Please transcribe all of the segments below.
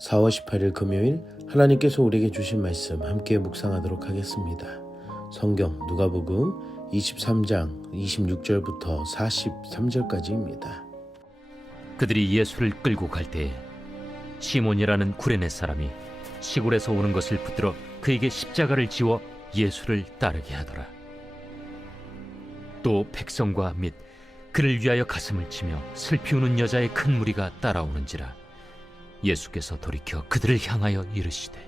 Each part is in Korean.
4월 18일 금요일 하나님께서 우리에게 주신 말씀 함께 묵상하도록 하겠습니다. 성경 누가복음 23장 26절부터 43절까지입니다. 그들이 예수를 끌고 갈 때에 시몬이라는 구레네 사람이 시골에서 오는 것을 붙들어 그에게 십자가를 지워 예수를 따르게 하더라. 또 백성과 및 그를 위하여 가슴을 치며 슬피 우는 여자의 큰 무리가 따라오는지라. 예수께서 돌이켜 그들을 향하여 이르시되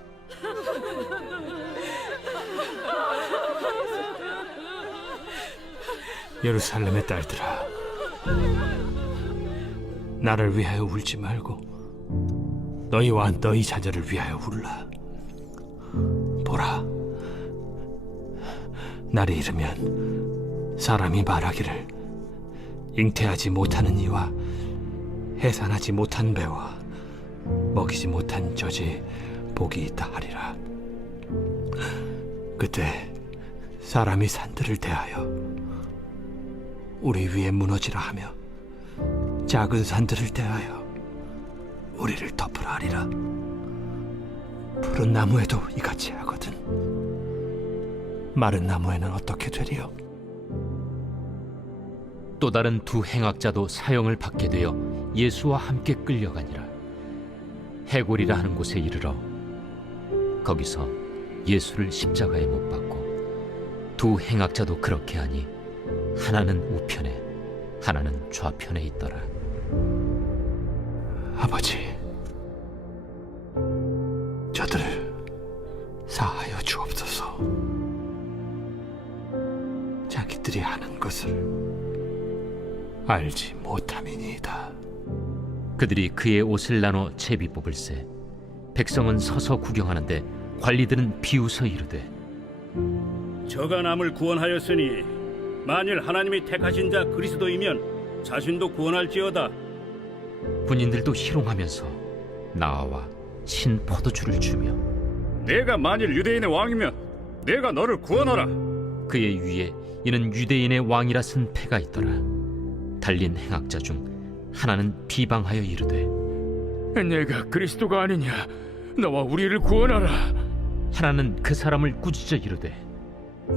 예루살렘의 딸들아, 나를 위하여 울지 말고 너희와 너희 자녀를 위하여 울라. 보라, 날이 이르면 사람이 말하기를 잉태하지 못하는 이와 해산하지 못한 배와 먹이지 못한 젖이 복이 있다 하리라. 그때 사람이 산들을 대하여 우리 위에 무너지라 하며 작은 산들을 대하여 우리를 덮으라 하리라. 푸른 나무에도 이같이 하거든 마른 나무에는 어떻게 되리요? 또 다른 두 행악자도 사형을 받게 되어 예수와 함께 끌려가니라. 해골이라 하는 곳에 이르러 거기서 예수를 십자가에 못 박고 두 행악자도 그렇게 하니 하나는 우편에 하나는 좌편에 있더라. 아버지, 저들을 사하여 주옵소서. 자기들이 하는 것을 알지 못함이니이다. 그들이 그의 옷을 나눠 제비 뽑을세. 백성은 서서 구경하는데 관리들은 비웃어 이르되 저가 남을 구원하였으니 만일 하나님이 택하신 자 그리스도이면 자신도 구원할지어다. 군인들도 희롱하면서 나와 신 포도주를 주며 내가 만일 유대인의 왕이면 내가 너를 구원하라. 그의 위에 이는 유대인의 왕이라 쓴 패가 있더라. 달린 행악자 중 하나는 비방하여 이르되 내가 그리스도가 아니냐? 너와 우리를 구원하라. 하나는 그 사람을 꾸짖어 이르되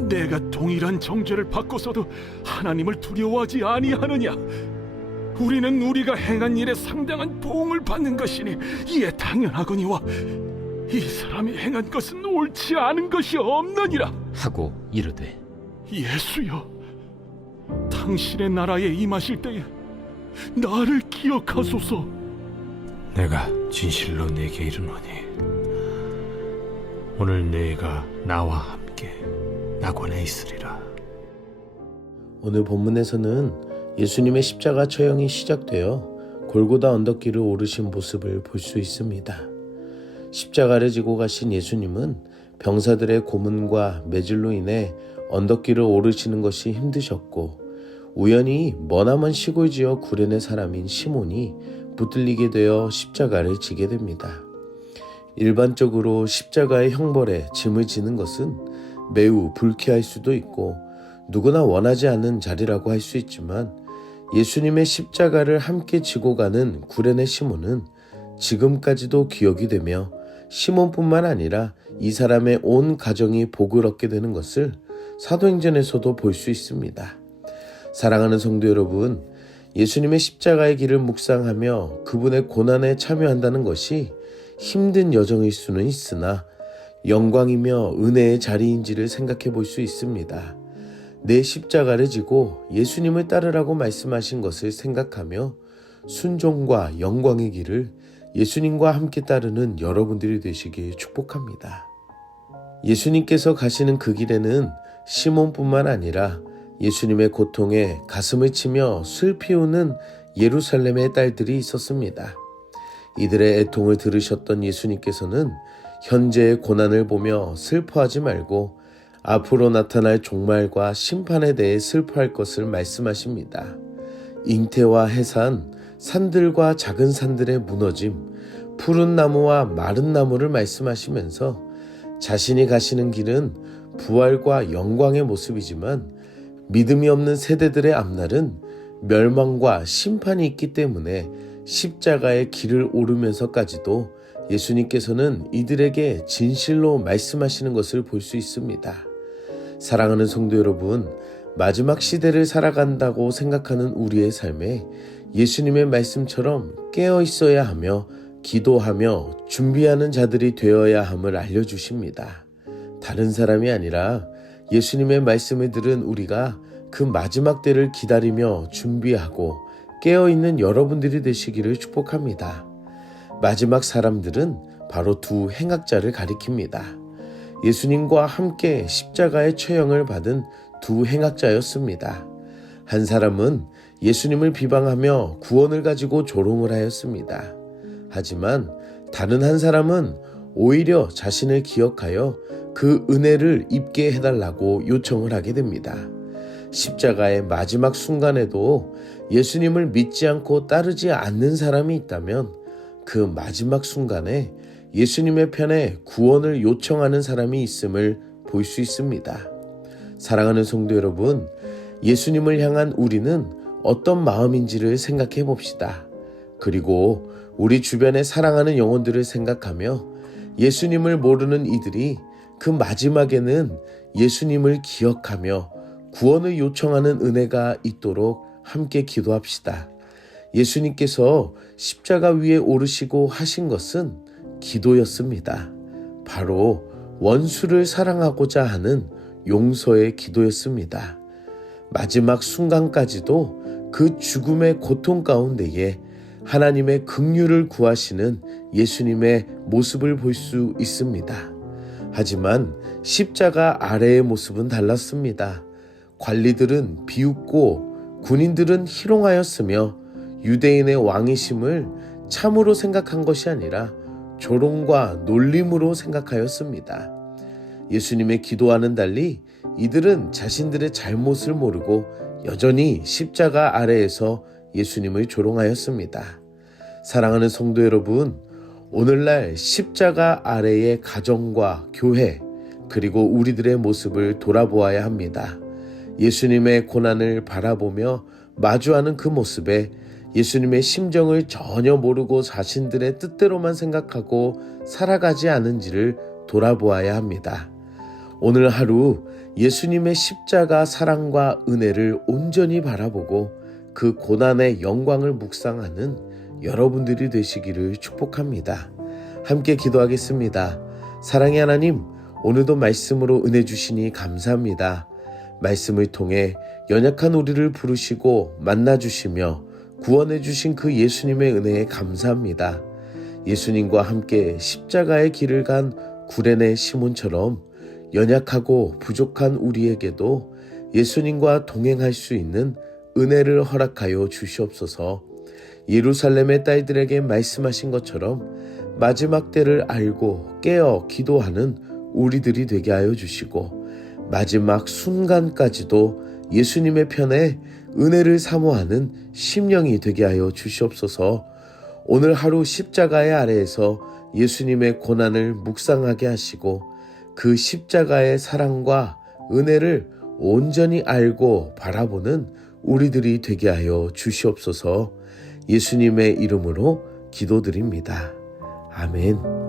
내가 동일한 정죄를 받고서도 하나님을 두려워하지 아니하느냐? 우리는 우리가 행한 일에 상당한 보응을 받는 것이니 이에 당연하거니와 이 사람이 행한 것은 옳지 않은 것이 없느니라. 하고 이르되 예수여, 당신의 나라에 임하실 때에 나를 기억하소서. 내가 진실로 네게 이르노니 오늘 네가 나와 함께 낙원에 있으리라. 오늘 본문에서는 예수님의 십자가 처형이 시작되어 골고다 언덕길을 오르신 모습을 볼 수 있습니다. 십자가를 지고 가신 예수님은 병사들의 고문과 매질로 인해 언덕길을 오르시는 것이 힘드셨고 우연히 머나먼 시골 지역 구레네 사람인 시몬이 붙들리게 되어 십자가를 지게 됩니다. 일반적으로 십자가의 형벌에 짐을 지는 것은 매우 불쾌할 수도 있고 누구나 원하지 않는 자리라고 할 수 있지만 예수님의 십자가를 함께 지고 가는 구레네 시몬은 지금까지도 기억이 되며 시몬뿐만 아니라 이 사람의 온 가정이 복을 얻게 되는 것을 사도행전에서도 볼 수 있습니다. 사랑하는 성도 여러분, 예수님의 십자가의 길을 묵상하며 그분의 고난에 참여한다는 것이 힘든 여정일 수는 있으나 영광이며 은혜의 자리인지를 생각해 볼 수 있습니다. 내 십자가를 지고 예수님을 따르라고 말씀하신 것을 생각하며 순종과 영광의 길을 예수님과 함께 따르는 여러분들이 되시길 축복합니다. 예수님께서 가시는 그 길에는 시몬뿐만 아니라 예수님의 고통에 가슴을 치며 슬피 우는 예루살렘의 딸들이 있었습니다. 이들의 애통을 들으셨던 예수님께서는 현재의 고난을 보며 슬퍼하지 말고 앞으로 나타날 종말과 심판에 대해 슬퍼할 것을 말씀하십니다. 잉태와 해산, 산들과 작은 산들의 무너짐, 푸른 나무와 마른 나무를 말씀하시면서 자신이 가시는 길은 부활과 영광의 모습이지만 믿음이 없는 세대들의 앞날은 멸망과 심판이 있기 때문에 십자가의 길을 오르면서까지도 예수님께서는 이들에게 진실로 말씀하시는 것을 볼 수 있습니다. 사랑하는 성도 여러분, 마지막 시대를 살아간다고 생각하는 우리의 삶에 예수님의 말씀처럼 깨어 있어야 하며 기도하며 준비하는 자들이 되어야 함을 알려주십니다. 다른 사람이 아니라 예수님의 말씀을 들은 우리가 그 마지막 때를 기다리며 준비하고 깨어있는 여러분들이 되시기를 축복합니다. 마지막 사람들은 바로 두 행악자를 가리킵니다. 예수님과 함께 십자가의 처형을 받은 두 행악자였습니다. 한 사람은 예수님을 비방하며 구원을 가지고 조롱을 하였습니다. 하지만 다른 한 사람은 오히려 자신을 기억하여 그 은혜를 입게 해달라고 요청을 하게 됩니다. 십자가의 마지막 순간에도 예수님을 믿지 않고 따르지 않는 사람이 있다면 그 마지막 순간에 예수님의 편에 구원을 요청하는 사람이 있음을 볼 수 있습니다. 사랑하는 성도 여러분, 예수님을 향한 우리는 어떤 마음인지를 생각해 봅시다. 그리고 우리 주변에 사랑하는 영혼들을 생각하며 예수님을 모르는 이들이 그 마지막에는 예수님을 기억하며 구원을 요청하는 은혜가 있도록 함께 기도합시다. 예수님께서 십자가 위에 오르시고 하신 것은 기도였습니다. 바로 원수를 사랑하고자 하는 용서의 기도였습니다. 마지막 순간까지도 그 죽음의 고통 가운데에 하나님의 긍휼을 구하시는 예수님의 모습을 볼 수 있습니다. 하지만 십자가 아래의 모습은 달랐습니다. 관리들은 비웃고 군인들은 희롱하였으며 유대인의 왕이심을 참으로 생각한 것이 아니라 조롱과 놀림으로 생각하였습니다. 예수님의 기도와는 달리 이들은 자신들의 잘못을 모르고 여전히 십자가 아래에서 예수님을 조롱하였습니다. 사랑하는 성도 여러분, 오늘날 십자가 아래의 가정과 교회 그리고 우리들의 모습을 돌아보아야 합니다. 예수님의 고난을 바라보며 마주하는 그 모습에 예수님의 심정을 전혀 모르고 자신들의 뜻대로만 생각하고 살아가지 않은지를 돌아보아야 합니다. 오늘 하루 예수님의 십자가 사랑과 은혜를 온전히 바라보고 그 고난의 영광을 묵상하는 여러분들이 되시기를 축복합니다. 함께 기도하겠습니다. 사랑의 하나님, 오늘도 말씀으로 은혜 주시니 감사합니다. 말씀을 통해 연약한 우리를 부르시고 만나주시며 구원해 주신 그 예수님의 은혜에 감사합니다. 예수님과 함께 십자가의 길을 간 구레네 시몬처럼 연약하고 부족한 우리에게도 예수님과 동행할 수 있는 은혜를 허락하여 주시옵소서. 예루살렘의 딸들에게 말씀하신 것처럼 마지막 때를 알고 깨어 기도하는 우리들이 되게 하여 주시고 마지막 순간까지도 예수님의 편에 은혜를 사모하는 심령이 되게 하여 주시옵소서. 오늘 하루 십자가의 아래에서 예수님의 고난을 묵상하게 하시고 그 십자가의 사랑과 은혜를 온전히 알고 바라보는 우리들이 되게 하여 주시옵소서. 예수님의 이름으로 기도드립니다. 아멘.